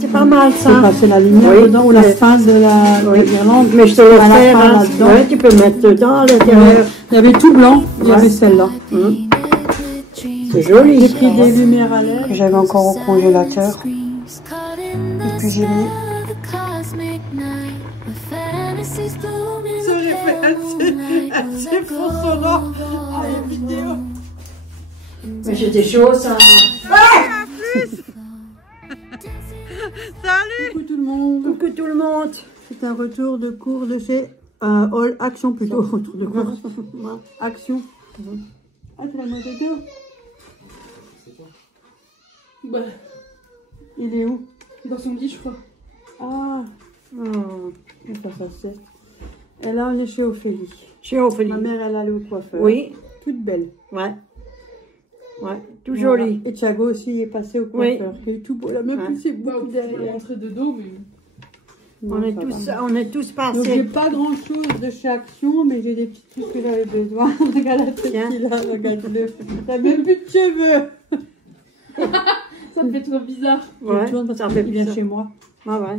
C'est pas mal ça. C'est passer la lumière dedans ou la fin de la guirlande. Mais je te laisse à la faire fin, hein. là-dedans. Ouais, tu peux mettre dedans à l'intérieur. Il y avait tout blanc, il y avait celle-là. C'est joli. J'ai pris des lumières à LED. J'avais encore au congélateur. Et puis j'ai mis. Ça, j'ai fait assez frissonnant à la vidéo. Mais j'étais chaud ça. Salut! Coucou tout le monde. Coucou tout le monde. C'est un retour de cours de chez All Action plutôt. Retour de cours. Action. Ah, tu l'as monté tôt? Bah, Il est où? dans son lit, je crois. Ah, il faut ça c'est. Et là, on est chez Ophélie. Chez Ophélie. Ma mère, elle allait au coiffeur. Oui. Toute belle. Ouais. Ouais, tout Voilà. joli. Et Thiago aussi est passé au coiffeur. Il est tout beau. La même Ouais. plus, c'est Bah, beaucoup on pourrait derrière. rentrer de dos, mais... Non, On est tous Donc, j'ai passés. pas grand chose de chez Action, mais j'ai des petits trucs que j'avais besoin. Regarde la tête Tiens. qu'il a, regarde-le. T'as même plus de cheveux. Ça me fait trop bizarre. Ouais, Je tourne parce ça qu'il fait vient bizarre. chez moi. Ah ouais.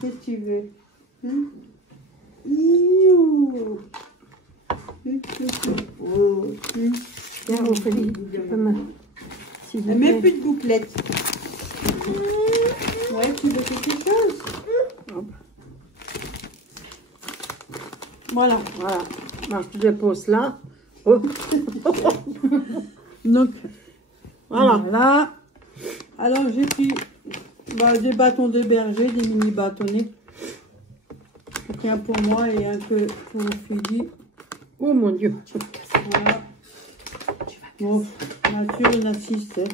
Qu'est-ce que tu veux? Iouh. Oh. Tiens, Ophélie, tu peux me... s'il vous Elle met plaît. plus de bouclettes. Ouais, tu veux quelque chose? Hop. Voilà. Voilà. Alors, je dépose là. Oh. Donc, Voilà. voilà. Alors, j'ai pris des bâtons de berger, des mini bâtonnets. J'ai pris un pour moi et un que pour Ophélie. Oh mon Dieu. Voilà. Bon, nature, il y en a 6, 7.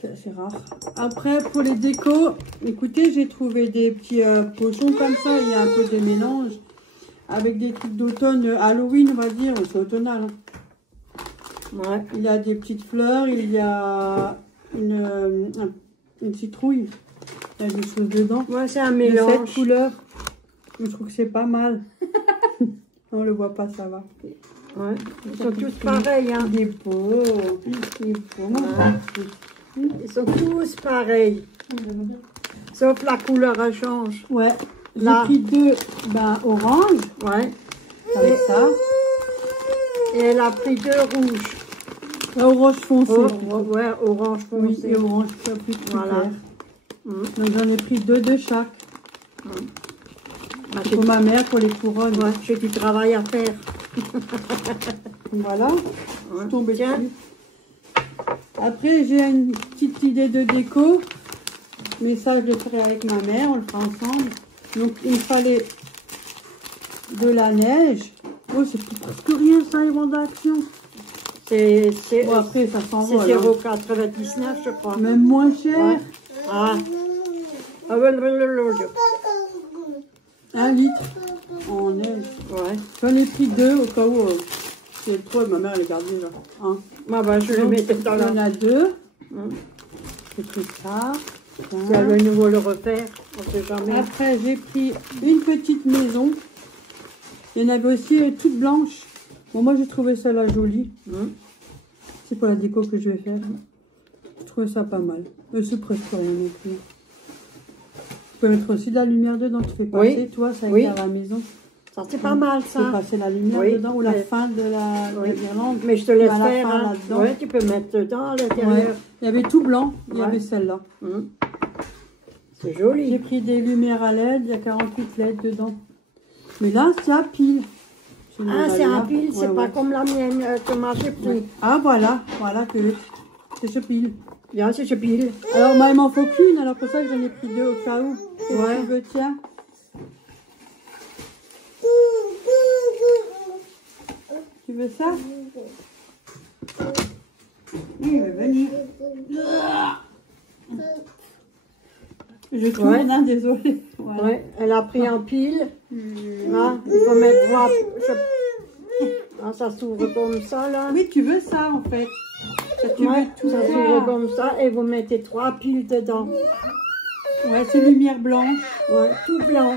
C'est assez rare. Après, pour les décos, écoutez, j'ai trouvé des petits pochons comme ça. Il y a un peu de mélange avec des trucs d'automne, Halloween, on va dire. C'est automnal. Hein. Ouais. Il y a des petites fleurs, il y a une citrouille. Il y a des choses dedans. Ouais, c'est un De mélange. cette couleur. Je trouve que c'est pas mal. On le voit pas, ça va. Ouais. Ils sont tous pareils, hein. Des pots. Des pots. Ils sont tous pareils. Sauf la couleur, elle change. Ouais. J'ai Là. pris deux orange, Ouais. avec ça. Et elle a pris 2 rouges. Orange foncé. Ouais, orange Oui, foncé. et orange plus Voilà. clair. Mm. Donc j'en ai pris 2 de chaque. Bah, Pour ma mère, pour les couronnes. ouais, j'ai du travail à faire. Voilà. Je suis tombée Tiens. dessus. Après, j'ai une petite idée de déco. Mais ça, je le ferai avec ma mère. On le fera ensemble. Donc, il me fallait de la neige. Oh, c'est presque rien, ça, les bandes d'action. C'est Bon, après, ça c'est s'envole. hein. 0,99 je crois. Même moins cher. Ouais. Ah. Ah, ouais, ouais. 1 litre en neige. Ouais. J'en ai pris 2 au cas où c'est trop. Ma mère, elle est gardée là. Hein. Bah, je le Donc, mettais dans il y en la... a 2. Hum. J'ai pris ça. Si elle veut nouveau le refaire, on sait jamais. Après, j'ai pris une petite maison. Il y en avait aussi toute blanche. Bon, moi, j'ai trouvé celle-là jolie. Hum. C'est pour la déco que je vais faire. Je trouvais ça pas mal. Mais c'est presque rien non plus. Tu peux mettre aussi de la lumière dedans. Tu fais passer, Oui. toi, ça Oui. éclaire à la maison. Ça, c'est pas mal Tu fais ça. passer la lumière Oui. dedans ou la Mais- fin de la Oui. guirlande. Mais je te laisse à la faire. fin, Hein. là-dedans. Ouais, tu peux mettre dedans à Ouais. l'intérieur. Il y avait tout blanc. Il y Ouais. avait celle-là. Hum. C'est J'ai joli. pris des lumières à LED. Il y a 48 LED dedans. Mais là, c'est à pile. Ah, c'est un pile, Ouais, c'est ouais. pas comme la mienne que moi j'ai pris. Ah, voilà. Voilà que c'est ce pile. Bien, c'est ce pile. Alors, moi, il m'en faut qu'une. Alors, pour ça, j'en ai pris 2 au cas où. Ouais. Tu veux, tiens. Tu veux ça? Il va venir. Je tourne, Ouais. hein, désolé. Voilà. Ouais, elle a pris un pile. Là, il faut mettre 3. Ah, ça s'ouvre comme ça, là. Oui, tu veux ça, en fait. Ça, tu Ouais, veux tout ça ça. s'ouvre comme ça et vous mettez 3 piles dedans. Ouais, c'est lumière blanche. Ouais, tout blanc.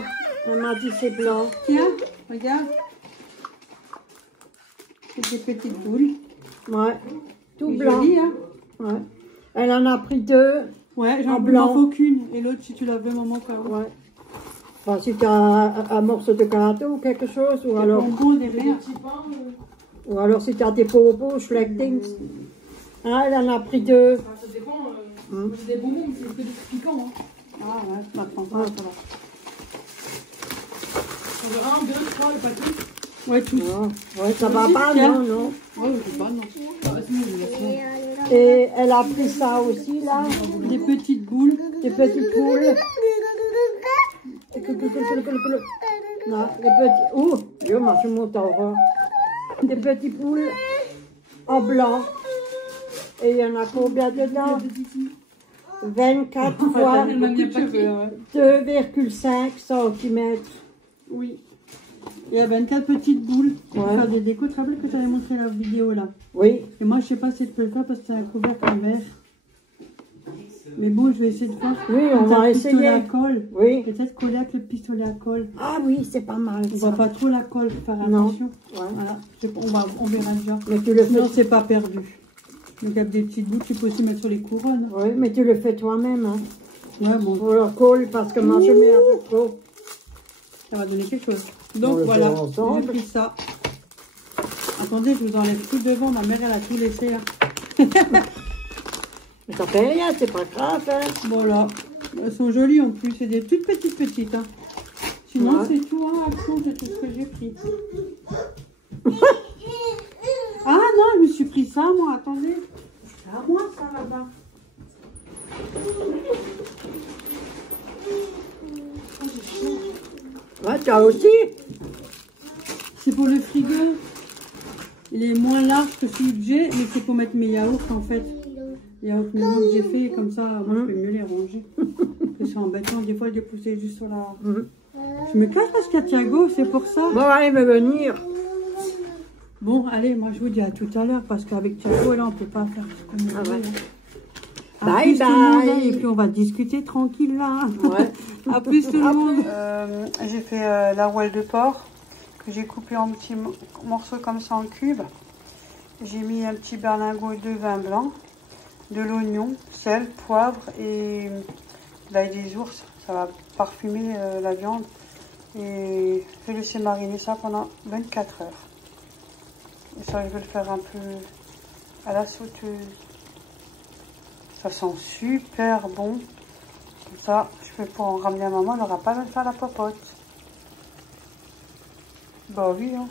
Elle m'a dit c'est blanc. Tiens, regarde. C'est des petites boules. Ouais, tout C'est blanc. joli, hein? Ouais. Elle en a pris 2. Ouais, En j'en blanc. faut qu'une. Et l'autre, si tu la veux, maman, pas. Ouais. Enfin, si tu as un morceau de gâteau ou quelque chose, ou alors, bonbons, des Des verres. petits pains. ou alors si tu as des popos, schlechtings. Hein, elle en a pris 2. Enfin, ça dépend. Des bonbons, mais c'est que des trucs piquants. Hein. Ah ouais, maintenant, Ouais. ça va. On veut 1, 2, 3, le paquet. Ouais, tous. Ouais, ça va Aussi, pas, tiens. non, non. Ouais, je sais pas, non. Ah, sinon, je laisse là. Et elle a pris ça aussi, là. Des petites boules. Des petits poules. Non, des petits... Ouh, Dieu, moi, je monte en haut. Des petits poules en blanc. Et il y en a combien dedans? 24 fois Elle m'a mis un paquet. 2,5 cm. Oui. Il y a 24 petites boules pour Ouais. faire des décos. Tu te rappelles que tu avais montré la vidéo là? Oui, Et moi, je sais pas si tu peux le faire parce que c'est un couvercle en verre. Mais bon, je vais essayer de faire. Oui, on Comme ça, va le pistolet à essayer. colle. oui. Peut-être coller avec le pistolet à colle. Ah oui, c'est pas mal On ça. voit pas trop la colle, faut faire Non. attention. Ouais. Voilà, on verra déjà. Mais tu le fais, Sinon, c'est pas perdu. Donc, avec des petites boules, tu peux aussi mettre sur les couronnes. oui, mais tu le fais toi-même. Hein. Ouais, bon, Pour le colle, parce que moi je mets un peu trop. ça va donner quelque chose. On Donc, le voilà, fait ensemble. j'ai pris ça. Attendez, je vous enlève tout devant. Ma mère, elle a tout laissé. Hein. Mais ça fait rien, c'est pas grave. Hein. Voilà. Elles sont jolies en plus. C'est des toutes petites. Hein. Sinon, Ouais. c'est tout. Hein, Action, c'est tout ce que j'ai pris. Ah non, je me suis pris ça, moi. Attendez. C'est à moi, ça, là-bas. Ouais, tu as aussi. C'est pour le frigo. Il est moins large que celui que j'ai, mais c'est pour mettre mes yaourts, en fait. Les yaourts maison que j'ai fait, comme ça, moi, je peux mieux les ranger. C'est embêtant, des fois, de les pousser juste sur la... Je me casse parce qu'il y a Thiago, c'est pour ça. Bon, allez me venir. Bon, allez, moi je vous dis à tout à l'heure parce qu'avec Thiago, là, on peut pas faire ce qu'on veut. Ah ouais. À Bye plus tout le monde, bye. hein, et puis on va discuter tranquille là. Ouais. À plus tout le monde. J'ai fait la rouelle de porc que j'ai coupé en petits morceaux comme ça en cubes. J'ai mis un petit berlingot de vin blanc, de l'oignon, sel, poivre et l'ail des ours. Ça va parfumer la viande. Et je vais laisser mariner ça pendant 24 heures. Et ça, je vais le faire un peu à la sauteuse. Ça sent super bon. Comme ça, je vais pouvoir en ramener à maman. Elle n'aura pas à faire la popote. Bah oui, hein.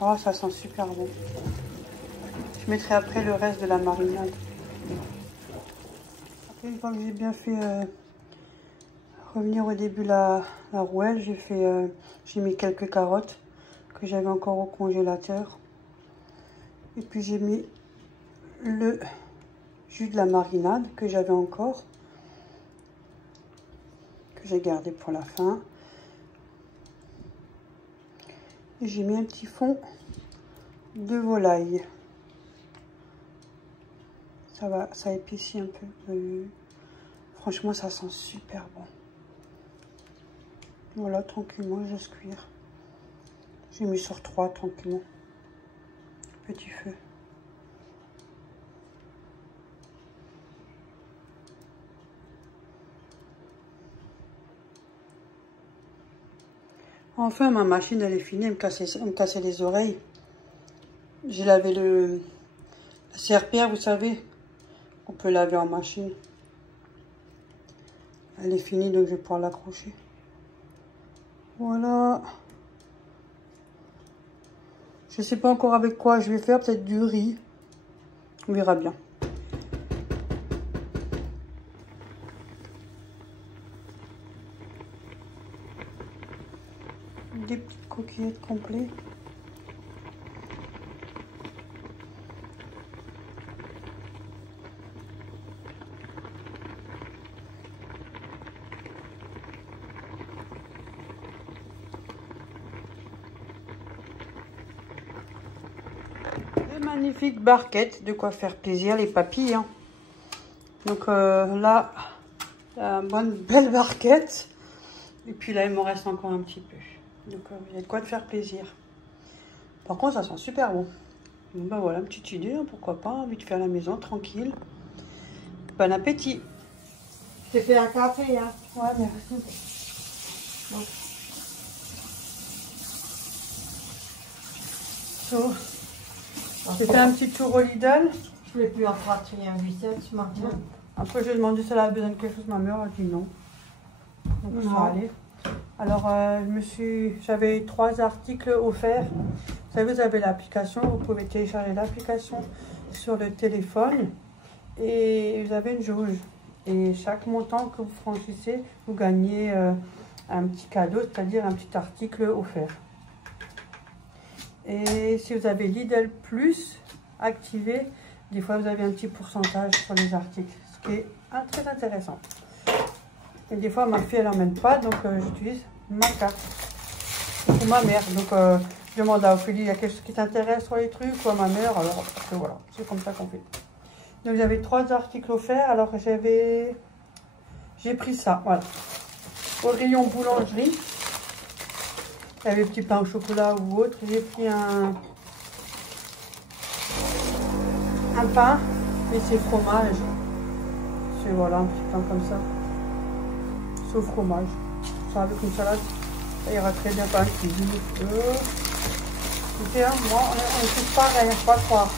Oh, ça sent super bon. Je mettrai après le reste de la marinade. Après, une fois que j'ai bien fait revenir au début la rouelle, j'ai mis quelques carottes que j'avais encore au congélateur. Et puis j'ai mis le jus de la marinade que j'avais encore, que j'ai gardé pour la fin. Et j'ai mis un petit fond de volaille. Ça épaissit un peu. Franchement, ça sent super bon. Voilà, tranquillement, je laisse cuire. J'ai mis sur 3 tranquillement. Petit feu. Enfin, ma machine, elle est finie. Elle me cassait les oreilles. J'ai lavé la serpillère, vous savez. On peut laver en machine. Elle est finie, donc je vais pouvoir l'accrocher. Voilà. Je sais pas encore avec quoi je vais faire, peut-être du riz. On verra bien. Des petites coquillettes complètes. Magnifique barquette, de quoi faire plaisir les papilles. Hein. Donc là, bonne belle barquette. Et puis là, il me reste encore un petit peu. Donc il y a de quoi te faire plaisir. Par contre, ça sent super bon. Ben voilà, une petite idée, hein, pourquoi pas, envie de faire à la maison, tranquille. Bon appétit. Je t'ai fait un café, hein. Ouais, merci. Bon. So. J'ai fait un petit tour au Lidl. Je ne vais plus en prendre un 8 ce matin. Après, j'ai demandé si elle avait besoin de quelque chose. Ma mère a dit non. Donc, Non. ça allait. Alors, j'avais 3 articles offerts. Vous savez, vous avez l'application. Vous pouvez télécharger l'application sur le téléphone. Et vous avez une jauge. Et chaque montant que vous franchissez, vous gagnez un petit cadeau, c'est-à-dire un petit article offert. Et si vous avez Lidl Plus activé, des fois vous avez un petit pourcentage sur les articles, ce qui est très intéressant. Et des fois ma fille elle n'emmène pas, donc j'utilise ma carte pour ma mère. Donc je demande à Ophélie, il y a quelque chose qui t'intéresse sur les trucs, ou à ma mère, alors voilà, c'est comme ça qu'on fait. Donc j'avais 3 articles offerts, alors j'ai pris ça, voilà. Au rayon boulangerie, il y avait petit pain au chocolat ou autre, j'ai pris un pain, mais c'est fromage. C'est voilà, un petit pain comme ça. Sauf fromage. Ça avec une salade, ça ira très bien pas une cuisine. Écoutez, hein, moi, on est tous pareils, faut pas croire.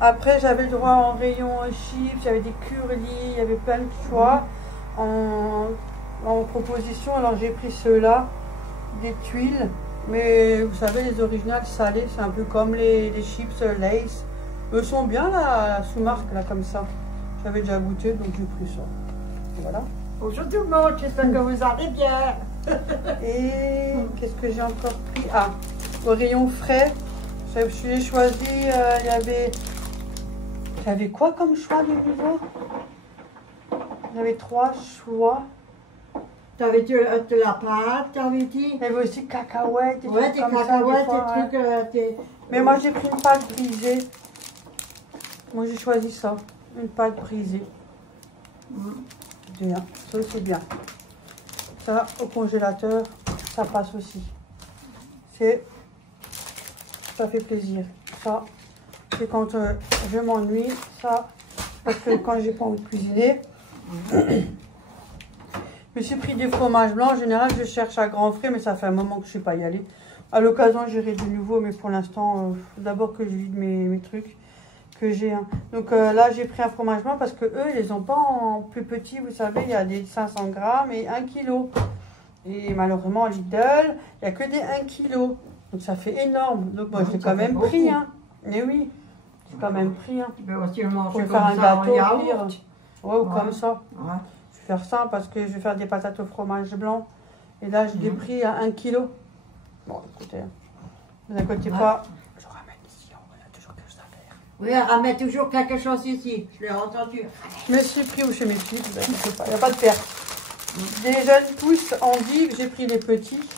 Après, j'avais le droit en rayon chips, j'avais des curlis, il y avait plein de choix en proposition. Alors j'ai pris ceux-là, des tuiles, mais vous savez, les originales salées, c'est un peu comme les chips Lay's. Eux sont bien là, sous marque, là, comme ça. J'avais déjà goûté, donc j'ai pris ça. Voilà. Bonjour tout le monde, j'espère que vous allez bien. Et qu'est-ce que j'ai encore pris? Ah, au rayon frais. J'ai choisi, il y avait quoi comme choix de nouveau? Il y avait 3 choix. T'avais de la pâte, t'avais dit. Il y avait aussi cacahuètes. Ouais, des cacahuètes, des trucs. Mais moi j'ai pris une pâte brisée. Moi j'ai choisi ça, une pâte brisée. Bien, ça c'est bien. Ça au congélateur, ça passe aussi. Ça fait plaisir. Ça, c'est quand je m'ennuie. Ça, parce que quand j'ai pas envie de cuisiner. Je me suis pris des fromages blancs. En général, je cherche à grands frais, mais ça fait un moment que je ne suis pas y allée. À l'occasion, j'irai de nouveau, mais pour l'instant, d'abord que je vide mes trucs que j'ai. Hein. Donc là, j'ai pris un fromage blanc parce que eux, ils les ont pas en plus petit. Vous savez, il y a des 500 grammes et 1 kg. Et malheureusement, à Lidl, il n'y a que des 1 kg. Donc ça fait énorme. Donc moi, je l'ai quand même pris. Hein. Mais oui, j'ai quand même pris. Hein. Tu peux aussi le manger pour comme faire un ça gâteau en pire. yaourt. Ouais, ou comme ça. Ouais. Je vais faire ça parce que je vais faire des patates au fromage blanc. Et là, je l'ai pris à 1 kg. Bon, écoutez, ne vous inquiétez pas. Je ramène ici, on a toujours quelque chose à faire. Oui, elle ramène toujours quelque chose ici. Je l'ai entendu. Je me suis pris ou chez mes filles, vous inquiétez pas. Il n'y a pas de perte. Des jeunes pousses endives, j'ai pris les petits.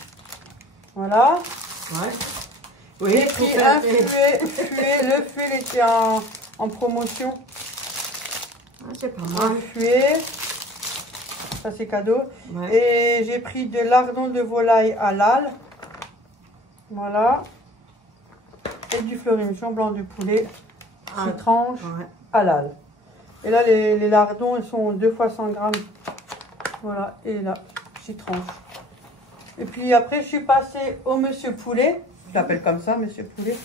Voilà. Ouais. Oui, j'ai pris un fouet. Le fouet, il était en promotion. Ah, c'est pas Un mal. fouet. Ça, c'est cadeau. Ouais. Et j'ai pris de lardons de volaille halal. Voilà. Et du fleurimichon blanc de poulet. 6 tranches halal. Et là, les lardons, ils sont 2 fois 100 grammes. Voilà. Et là, 6 tranches. Et puis après, je suis passée au Monsieur Poulet. Je l'appelle comme ça, Monsieur Poulet.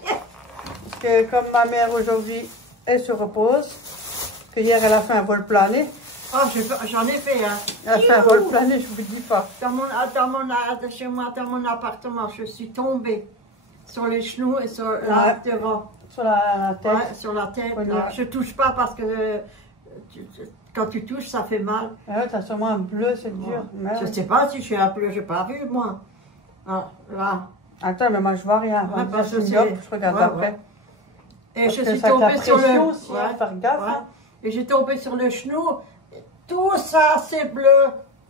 Parce que comme ma mère aujourd'hui, elle se repose. Que hier, elle a fait un vol plané. Ah, j'en ai fait, hein. Elle a fait un vol plané, je vous le dis pas. Chez moi, dans mon appartement, je suis tombée sur les genoux et sur là, devant. Sur la tête. Ouais, sur la tête. Je touche pas parce que quand tu touches, ça fait mal. Ah ouais, t'as sûrement un bleu, c'est dur. Ouais. Je sais pas si je suis un bleu, j'ai pas vu, moi. Ah, là. Attends, mais moi je vois rien. Ouais, bah, je regarde après. Ouais. Et parce je que suis ça tombée sur le. Aussi, hein, faire gaffe. Ouais. Hein. Et j'ai tombé sur le genou. Tout ça, c'est bleu.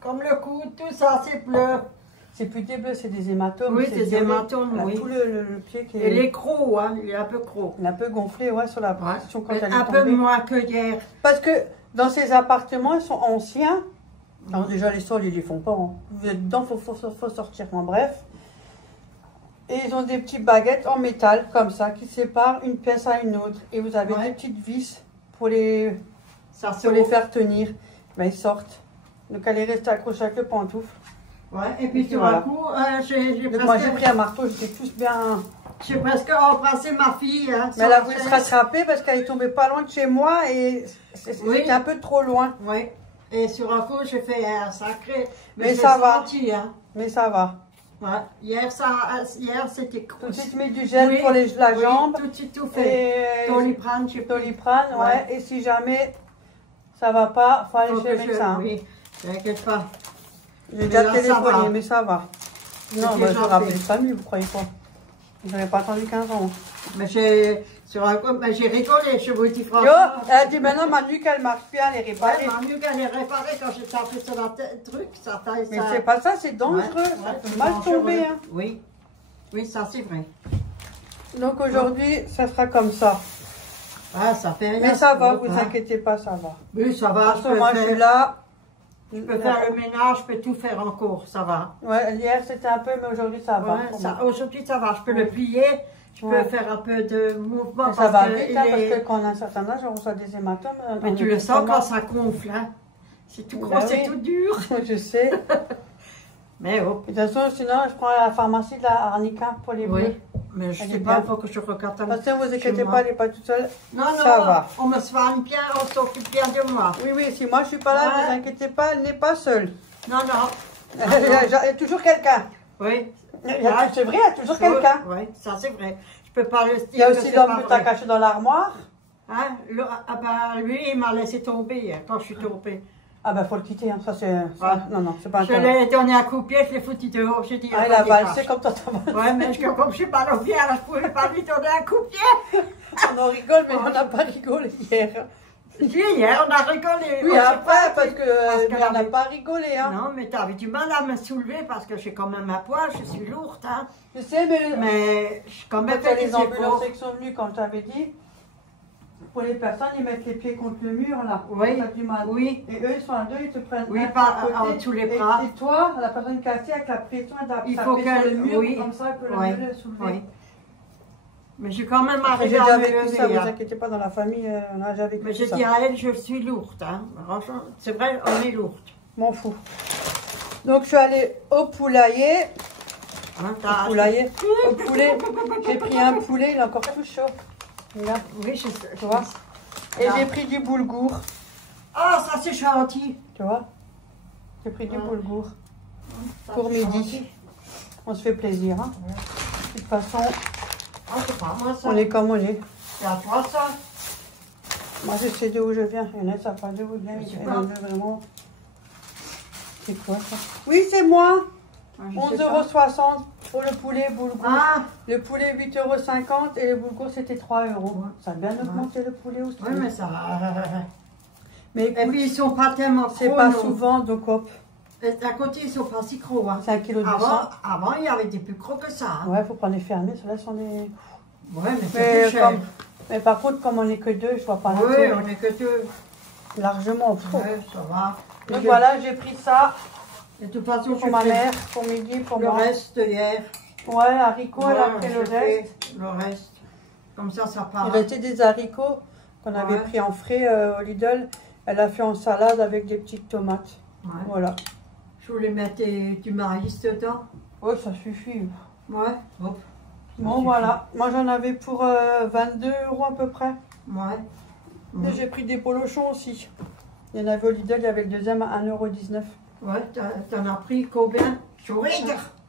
Comme le coude, tout ça, c'est bleu. C'est plus des bleus, c'est des hématomes. Oui, c'est des hématomes, oui. Tout le pied qui est... Et les crocs, hein, il est un peu gros. Il est un peu gonflé, ouais, sur la position quand elle est un tombée. peu moins que hier. Parce que dans ces appartements, ils sont anciens. Alors déjà les sols ils les font pas. Hein. Vous êtes dedans, faut sortir. Bon, bref. Et ils ont des petites baguettes en métal comme ça qui séparent une pièce à une autre. Et vous avez des petites vis pour les faire tenir. Ben, ils sortent. Donc elle est restée accrochée avec le pantoufle. Ouais, et puis tout d'un coup, Moi j'ai pris un marteau, j'étais tous bien. J'ai presque embrassé ma fille. Hein, mais elle a voulu se rattraper parce qu'elle est tombée pas loin de chez moi et c'était un peu trop loin. Oui. Et sur un coup, j'ai fait un sacré. Mais ça va. Senti, hein. Mais ça va. Ouais. Hier c'était cool. Tout de suite, mets du gel pour la jambe. Tout de suite, tout fait. Doliprane, Doliprane, ouais. Et si jamais ça va pas, il faut aller chez le médecin. Oui, t'inquiète pas. J'ai déjà téléphoné, mais ça va. Non, je vais rappeler de famille, vous croyez pas? Je n'aurais pas attendu 15 ans. Mais j'ai rigolé, je vous dis franchement. Yo, elle a dit maintenant ma nuque elle marche bien, elle est réparée. Ouais, ma nuque elle est réparée quand j'ai tapé sur la truc, ça taille. Mais c'est pas ça, c'est dangereux, ça peut mal tomber. Hein. Oui, oui, ça c'est vrai. Donc aujourd'hui, ça sera comme ça. Ah, ça fait rien. Mais ça va, vous inquiétez pas, ça va. Oui, ça va. Moi je suis là. Je peux faire le ménage, je peux tout faire encore, ça va. Ouais, hier c'était un peu, mais aujourd'hui ça va. Ouais, aujourd'hui ça va, je peux le plier, je peux faire un peu de mouvement. Ça va vite, hein, parce que quand on a un certain âge, on reçoit des hématomes. Mais tu le sens quand ça gonfle, hein. C'est tout gros, c'est tout dur. Je sais. Mais oh. De toute façon, sinon je prends à la pharmacie de la Arnica pour les bleus. Mais je sais pas, il faut que je regarde un peu. Parce que vous inquiétez pas, elle n'est pas toute seule. Non, ça va. On me soigne bien, on s'occupe bien de moi. Oui, oui, si moi je suis pas là, vous inquiétez pas, elle n'est pas seule. Non, non. Il y a toujours quelqu'un. Oui. C'est vrai, il y a toujours quelqu'un. Oui, ça c'est vrai. Je peux pas le dire. Il y a aussi l'homme que tu as caché dans l'armoire. Hein? Lui, il m'a laissé tomber quand je suis tombée. Ah ben faut le quitter, hein. Ça c'est... Non, non, c'est pas un Je lui ai donné un coup de pied, je l'ai foutu dehors. J'ai dit, il a valsé comme toi, t'as valsé. Ouais, mais comme je suis pas au pied, alors je pouvais pas lui donner un coup de pied. On en rigole, mais on n'a pas rigolé hier. Hier, on a rigolé. Oui, après, parce que on n'a pas rigolé, hein. Non, mais t'avais du mal à me soulever parce que j'ai quand même un poids, je suis lourde, hein. Je sais, mais je suis quand même fait les ambulances qui sont venues, comme je t'avais dit, pour les personnes, ils mettent les pieds contre le mur, là. Oui, du mal. oui. Et eux, ils sont à deux, ils te prennent en dessous les bras. Et toi, la personne cassée, avec la pression, il faut sur le mur, oui. Comme ça, elle peut le soulever. Oui. Mais j'ai quand même arrivé à me lever. Ça, vous inquiétez pas, dans la famille, on a déjà vécu mais je dis à elle, je suis lourde, hein. Franchement, c'est vrai, on est lourde. M'en fous. Donc, je suis allée au poulailler. Hein, au poulailler. Au poulet. J'ai pris un poulet, il est encore tout chaud. Là. Oui, je sais. Tu vois. Et j'ai pris du boulgour. Ah, ça c'est gentil. Tu vois. J'ai pris du boulgour. Pour midi. On se fait plaisir. Hein. De toute façon, pas moi, ça. on est comme on est. C'est à toi ça. Moi je sais d'où je viens. Il y en a, ça pas d'où je viens. Vraiment. C'est quoi ça? Oui, c'est moi. 11,60 € pour le poulet boulgour. Le poulet 8,50 € et le boulgour c'était 3 €. Ça a bien augmenté le poulet aussi. Oui, mais ça. Mais écoute, et puis ils sont pas tellement c'est pas souvent donc hop. À côté ils sont pas si gros. Hein. C'est 1 kg de avant il y avait des plus gros que ça. Hein. Ouais, faut prendre les fermiers, ceux-là sont des. Ouais, mais c'est plus cher. Mais par contre, comme on n'est que deux, je vois pas l'intérêt. Oui, on n'est que deux. Largement. Ouais, ça va. Donc voilà, j'ai pris ça. De toute façon, pour ma mère, pour midi, pour le reste hier. Ouais, haricots, elle a pris le reste. Le reste. Comme ça part. Il restait des haricots qu'on avait pris en frais au Lidl. Elle a fait en salade avec des petites tomates. Ouais. Voilà. Je voulais mettre du maïs dedans. Oui, ça suffit. Ouais. Hop. Bon, voilà. Moi, j'en avais pour 22 € à peu près. Ouais. Et j'ai pris des polochons aussi. Il y en avait au Lidl, il y avait le deuxième à 1,19 €. Ouais, t'en as pris combien?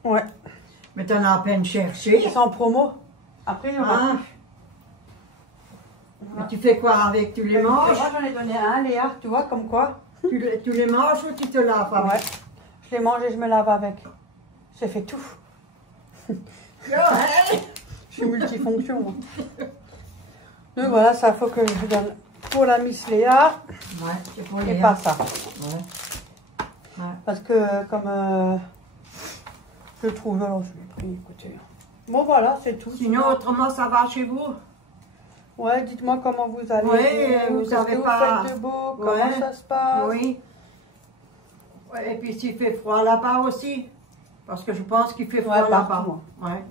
Ouais. Mais t'en as à peine cherché. C'est en promo. Après, il y aura. Mais tu fais quoi avec? Tu les manges? Moi, j'en ai donné un, Léa, tu vois, comme quoi. Tu les manges ou tu te laves avec? Ouais. Je les mange et je me lave avec. J'ai fait tout. Je suis multifonction. Moi. Donc voilà, ça faut que je donne pour la Miss Léa. Ouais, c'est pour Léa. Et pas ça. Ouais. Ouais. Parce que comme je trouve, alors je l'ai pris, écoutez. Bon voilà, c'est tout. Sinon, autrement, ça va chez vous? Ouais, dites-moi comment vous allez. Oui, vous avez pas... faites de beau, comment ça se passe? Oui. Et puis s'il fait froid là-bas aussi. Parce que je pense qu'il fait froid Ouais, là-bas. partout. Ouais.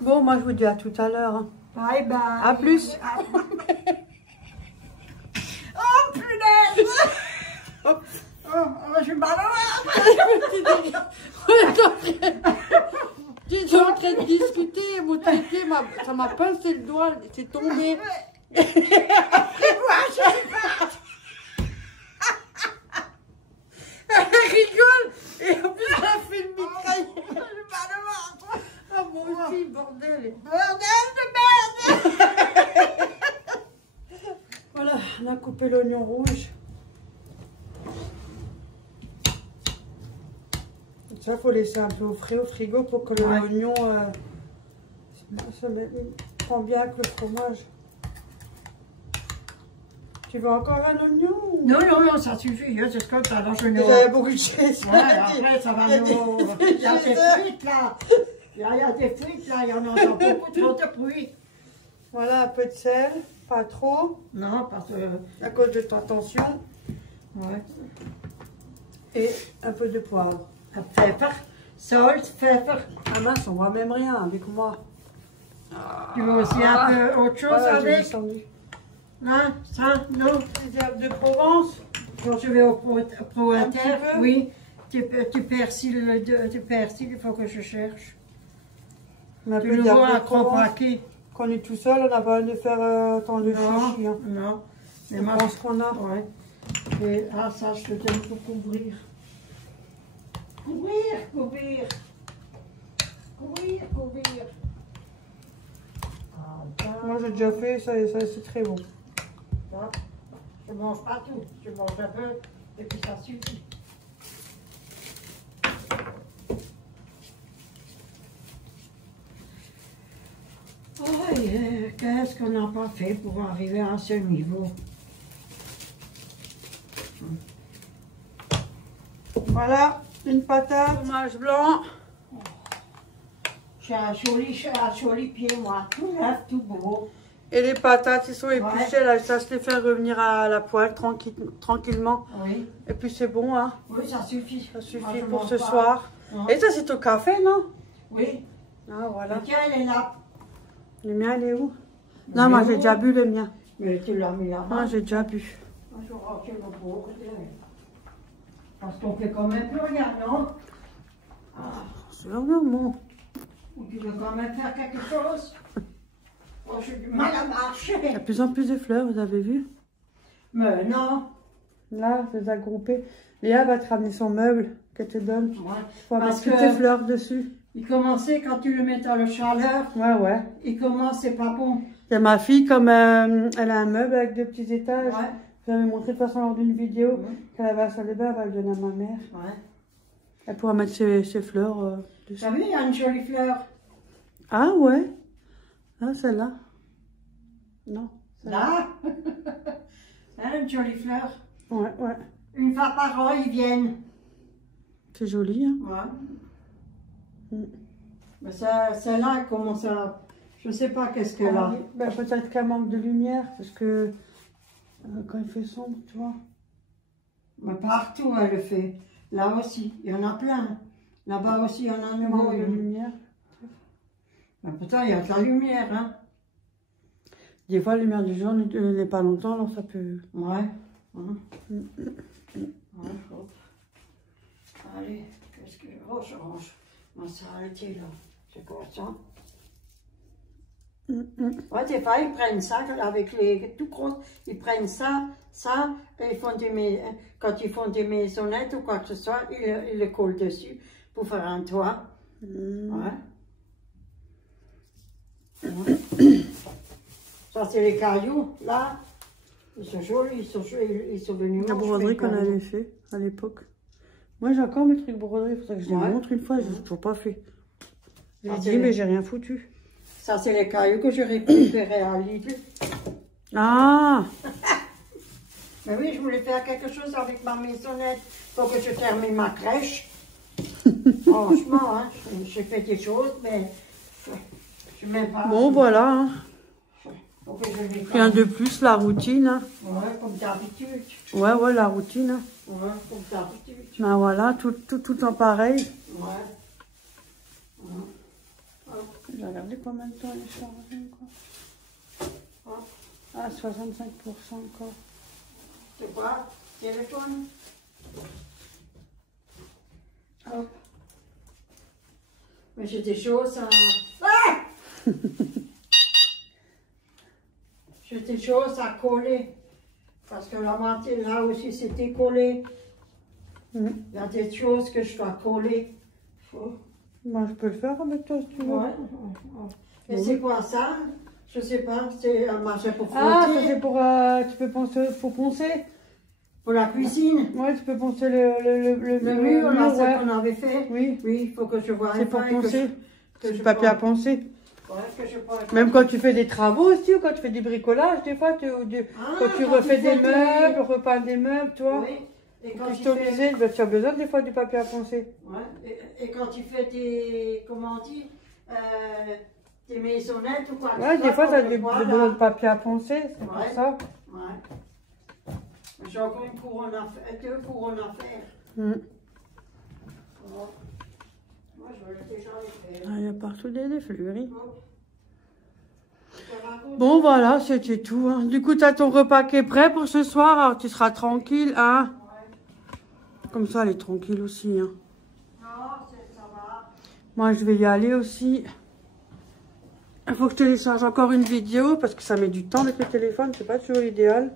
Bon, moi, je vous dis à tout à l'heure. Hein. Bye bye. À plus. Oh punaise. Oh, j'ai mal Tu es en train de discuter, mon tété, ça m'a pincé le doigt, c'est tombé. Elle rigole et en plus elle a fait une mitraille. Ah moi aussi, bordel. Bordel de merde. Voilà, on a coupé l'oignon rouge. Ça, il faut laisser un peu au frais au frigo pour que l'oignon se prend bien avec le fromage. Tu veux encore un oignon ou... Non, ça suffit. Hein, c'est comme ça. Alors je J'avais beaucoup de choses. Ouais, après, ça va nous... Il y a des frites, là. Il y a des frites, là. Il y en a encore beaucoup trop de bruit. Voilà, un peu de sel. Pas trop. Non, parce que... À cause de ta tension. Ouais. Et un peu de poivre. Pfeffer, salt, pfeffer. Ah mince, on voit même rien avec moi. Tu veux aussi un peu autre chose Voilà, j'ai avec? descendu. Non, ça, non. Des herbes de Provence. Quand je vais au pro Un inter, petit peu? oui. Du persil, il faut que je cherche. Un Tu peu le d'herbes vois de à trop Provence. braquer. Quand on est tout seul, on n'a pas besoin de faire tant de Non, chichi. Hein. non. Je pense qu'on a. Ouais. Et ça, je te donne pour couvrir. Couvrir. Moi, j'ai déjà fait, ça c'est très bon. Ça, je mange pas tout. Je mange un peu et puis ça suffit. Qu'est-ce qu'on n'a pas fait pour arriver à ce niveau? Voilà, une patate. Fromage blanc. J'ai un joli pied, moi, tout neuf, tout beau. Et les patates, ils sont épluchées, là, ça se les fait revenir à la poêle tranquillement. Oui, Et puis c'est bon, hein. oui, ça suffit. Ça suffit Moi, je pour mange ce pas. soir. Non. Et ça, c'est au café, non? Oui. Ah, voilà. Tiens, elle est là. Le mien, il est où? Non, moi, j'ai déjà bu le mien. Mais tu l'as mis là-bas. Moi, j'ai déjà bu. Moi, je rentre le pauvre. Parce qu'on fait quand même plus rien, non? C'est vraiment. Ou tu veux quand même faire quelque chose? Oh, j'ai du mal à marcher. Il y a de plus en plus de fleurs, vous avez vu? Mais non. Là, c'est agroupé. Léa va te ramener son meuble qu'elle te donne. Ouais. Il faut mettre Parce toutes que- tes fleurs dessus. Il commençait quand tu le mets dans le chaleur. Ouais. Il commence, c'est pas bon. Il y a ma fille, comme elle a un meuble avec 2 petits étages. Ouais. Je l'avais montré de toute façon lors d'une vidéo. Ouais. Qu'elle avait à la salle de bain, elle va le donner à ma mère. Ouais. Elle pourra mettre ses fleurs dessus. T'as vu, il y a une jolie fleur. Ah ouais. Ah, celle-là. Non. Là. Hein, une jolie fleur. Ouais. Une fois par an, ils viennent. C'est joli, hein. Ouais. Mais ça, celle-là, elle commence à... Je sais pas qu'est-ce qu'elle a. Ben, peut-être qu'elle manque de lumière, parce que quand il fait sombre, tu vois. Mais partout, elle le fait. Là aussi, il y en a plein. Là-bas aussi, il y en a un Il nouveau. manque de lumière. Mais pourtant, il y a de la lumière, hein. Des fois, la lumière du jour n'est pas longtemps, alors ça peut... Ouais. Hein. Ouais, hop. Allez, qu'est-ce que... Oh, je range. Moi, ça a été là. C'est quoi ça? Ouais, des fois, ils prennent ça avec les tout gros. Ils prennent ça, et ils font quand ils font des maisonnettes ou quoi que ce soit, ils le collent dessus pour faire un toit. Ouais. Ça, c'est les cailloux, là. Ils sont jolis, ils sont venus. La broderie qu'on avait fait à l'époque. Moi, j'ai encore mes trucs broderie, il faudrait que je les montre une fois, je ne l'ai toujours pas fait. J'ai dit, mais j'ai rien foutu. Ça, c'est les cailloux que j'ai récupérés à Lidl. Ah! Mais oui, je voulais faire quelque chose avec ma maisonnette pour que je termine ma crèche. Franchement, hein, j'ai fait des choses, mais je ne mets pas. Bon, voilà. Hein. Ok, je vais Rien de plus, la routine. Hein. Ouais, comme d'habitude. Ouais, la routine. Hein. Ouais, comme d'habitude. Ben voilà, tout en pareil. Ouais. J'ai regardé combien de temps elle est chargée encore. Ah, 65% encore. C'est quoi? Téléphone? Hop. Mais j'ai des choses à... Ah! J'ai des choses à coller. Parce que la moitié là aussi c'était collé. Il y a des choses que je dois coller. Moi, je peux le faire avec toi si tu veux. Ouais. Et c'est quoi ça? Je sais pas, c'est un marché pour frotter. Ah, ça c'est pour, tu peux poncer, pour poncer. Pour la cuisine. Ouais, tu peux poncer le mur, là, ouais. ce qu'on avait fait. Oui. Oui, il faut que je vois. C'est pour poncer. C'est du papier à poncer. Ouais, que je prends. Même quand tu fais des travaux aussi, ou quand tu fais du bricolage, des fois, quand tu refais des meubles, repeins des meubles, tu vois. Oui. Et quand customiser, tu as besoin des fois du papier à poncer. Ouais. Et quand tu fais des, comment on dit, des maisonnettes ou quoi. Ouais, des fois, tu as besoin de papier à poncer, c'est pour ça. Ouais. J'ai encore une couronne à faire, 2 couronnes à faire. Moi, je vais déjà les faire. Il y a partout des fleuris. Bon, voilà, c'était tout. Hein. Du coup, tu as ton repas qui est prêt pour ce soir, alors tu seras tranquille, hein. Comme ça, elle est tranquille aussi. Hein. Non, ça va. Moi, je vais y aller aussi. Il faut que je télécharge encore une vidéo parce que ça met du temps avec le téléphone, c'est pas toujours idéal.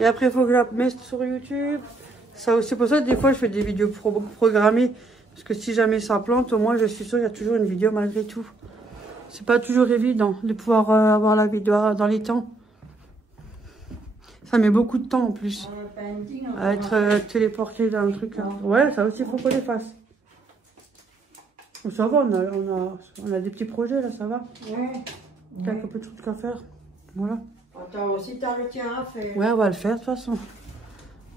Et après, il faut que je la mette sur YouTube. C'est pour ça que des fois, je fais des vidéos programmées. Parce que si jamais ça plante, au moins, je suis sûre qu'il y a toujours une vidéo malgré tout. C'est pas toujours évident de pouvoir avoir la vidéo dans les temps. Ça met beaucoup de temps en plus. À être téléporté dans le truc. Hein. Ouais, ça aussi, il faut qu'on les fasse. Ça va, on a des petits projets là, ça va. Ouais. Quelques petits trucs à faire. Voilà. Toi aussi, tu as le tien à faire. Ouais, on va le faire de toute façon.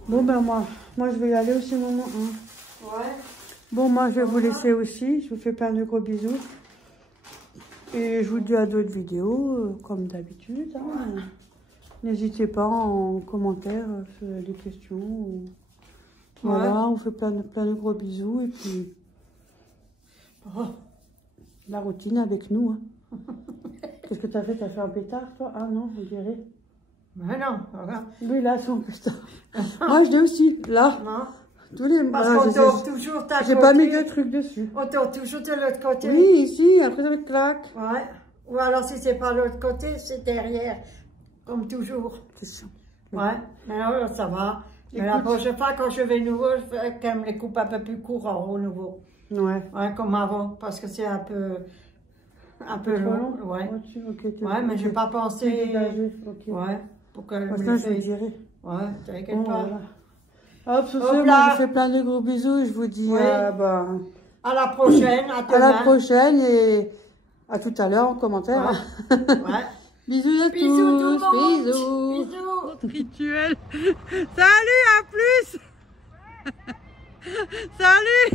Bon, ben moi je vais y aller aussi, maman. Hein. Ouais. Bon, moi, je vais vous laisser aussi. Je vous fais plein de gros bisous. Et je vous dis à d'autres vidéos, comme d'habitude. Hein. N'hésitez pas en commentaire sur des questions. Voilà, on fait plein de gros bisous. Et puis, la routine avec nous. Hein. Qu'est-ce que tu as fait? Tu as fait un pétard, toi? Ah non, on dirait. Mais non, regarde. Oui, là, son pétard. Moi, je l'ai aussi. Là. Non. Tous les... Parce qu'on dort toujours ta côté. J'ai pas mis de trucs dessus. On dort toujours de l'autre côté. Oui, ici, après ça va être claque. Ouais. Ou alors si c'est pas l'autre côté, c'est derrière. Comme toujours. C'est chiant. Ouais. Mais alors, ça va. Mais la prochaine fois, quand je vais nouveau, je fais quand même les coupes un peu plus courtes au nouveau. Ouais. Ouais, comme avant. Parce que c'est un peu long. Ouais. Ouais, mais je n'ai pas pensé. Ouais. Pour que parce que je vous dirai. Ouais, t'inquiète pas. Voilà. Hop, sur ce, moi, je fais plein de gros bisous. Je vous dis à la prochaine, à demain. À la prochaine et à tout à l'heure en commentaire. Ouais. Ouais. Bisous à bisous tous. Tout le monde. Bisous. Bisous. Notre rituel. Salut, à plus. Salut.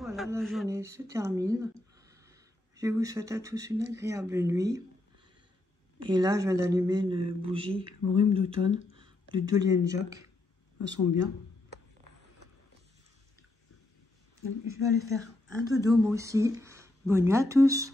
Voilà, la journée se termine. Je vous souhaite à tous une agréable nuit. Et là, je viens d'allumer une bougie brume d'automne de Dolly & Jacques. Elles sont bien. Je vais aller faire un dodo moi aussi. Bonne nuit à tous.